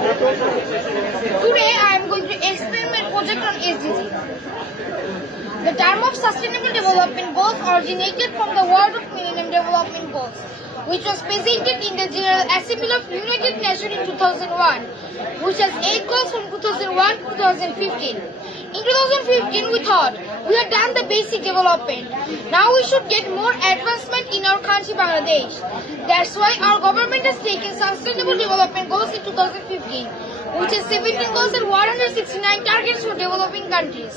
Today I am going to explain my project on SDG. The term of Sustainable Development Goals originated from the World of Millennium Development Goals, which was presented in the General Assembly of United Nations in 2001, which has 8 goals from 2001 to 2015. In 2015, we thought we had done the basic development. Now we should get more advancement in our country, Bangladesh. That's why our government has taken Sustainable Development Goals in 2015, which has 17 goals and 169 targets for developing countries.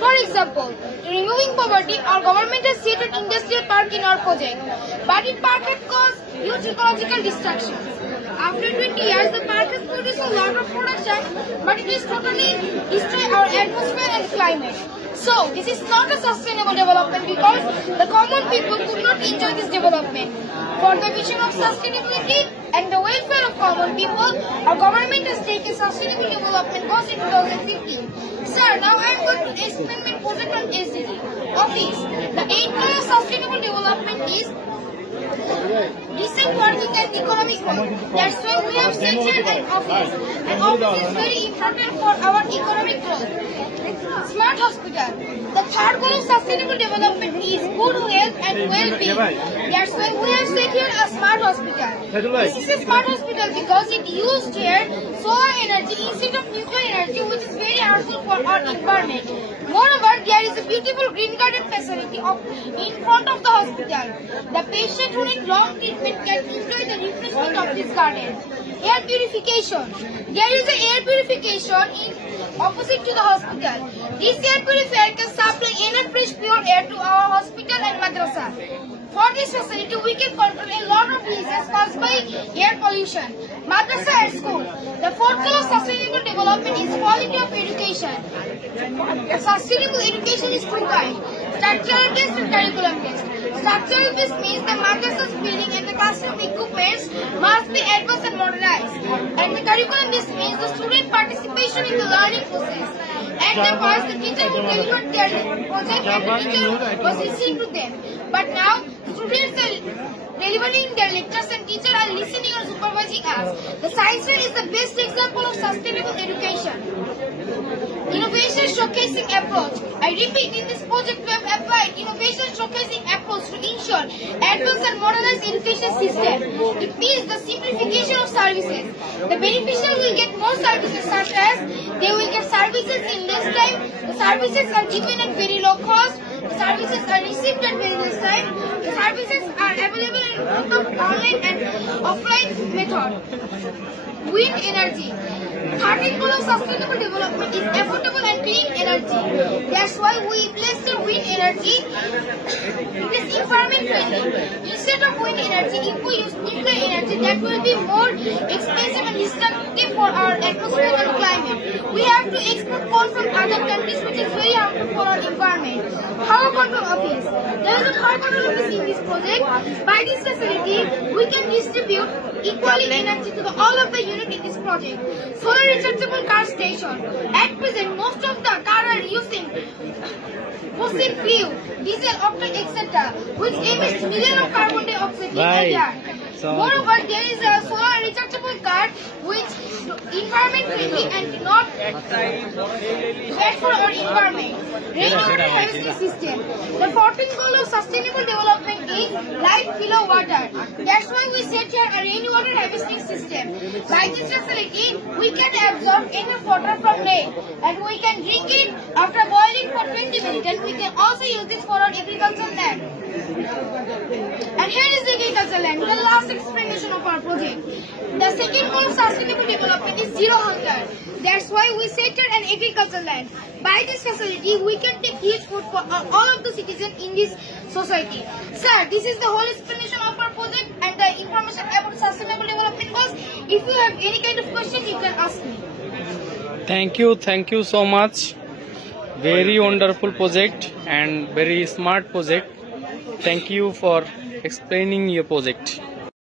For example, removing poverty, our government has set an industrial park in our project, but the park has caused huge ecological destructions. After 20 years, the park has produced a lot of production, but it is totally destroyed our atmosphere and climate. So, this is not a sustainable development because the common people could not enjoy this development. For the vision of sustainability and the welfare of common people, our government has taken Sustainable Development Goals in 2015. Sir, now I am going to explain my project on SDG. Office. The aim goal of sustainable development is decent working and economic growth. That's why we have set here an office. An office is very important for our economic growth. Smart hospital. The third goal of sustainable development is good health and well-being. That's why we have set here a smart hospital. This is a smart hospital because it used here solar energy instead of nuclear energy, which is very harmful for our environment. Moreover, there is a beautiful green garden facility in front of the hospital. The patient who needs long treatment can enjoy the refreshment of this garden. Air purification. There is an air purification in opposite to the hospital. This air purifier can supply enough fresh pure air to our hospital and madrasa. For this facility, we can control a lot of diseases caused by air pollution. Madrasa and school. The fourth goal of sustainable development is quality of education. Sustainable education is two kinds: structural based and curriculum based. Structural based means the madrasa's building and the classroom equipments must be advanced and modernized. And the curriculum based means the student participation in the learning process. At the past, the teacher would deliver their project and the teacher was listening to them. But now, students are delivering their lectures and teachers are listening or supervising us. The science fair is the best example of sustainable education. Innovation showcasing approach. I repeat, in this project we have applied innovation showcasing approach to ensure advanced and modernized education system. It means the simplification of services. The beneficiaries will get more services such as they will get services in less time, the services are given at very low cost, the services are received at very less time, the services are available in both online and offline method. Wind energy. 13th goal of sustainable development is affordable and clean energy. That's why we placed the wind energy. It is environment friendly. Instead of wind energy, if we use nuclear energy, that will be more expensive and destructive for our atmosphere and climate. We have to export coal from other countries, which is very harmful for our environment. Power control office. There is a power control office in this project. By this facility, we can distribute equally energy to all of the units in this project. Solar rechargeable car station. At present, most of the cars are using fossil fuel, diesel, octane, etc., which emits millions of carbon dioxide in the air. Moreover, there is a solar rechargeable car which environment friendly and not bad for our environment. Rainwater harvesting system. The 14th goal of sustainable development is life below water. That's why we set here a rainwater harvesting system. By this facility, we can absorb enough water from rain and we can drink it after boiling for 20 minutes, and we can also use this for our agricultural land. And here is the agricultural land, the last explanation of our project. The second goal of sustainable development is zero hunger. That's why we set an agricultural land. By this facility, we can take huge food for all of the citizens in this society. Sir, this is the whole explanation of our project and the information about sustainable development goals. If you have any kind of question, you can ask me. Thank you so much. Very wonderful project and very smart project. Thank you for explaining your project.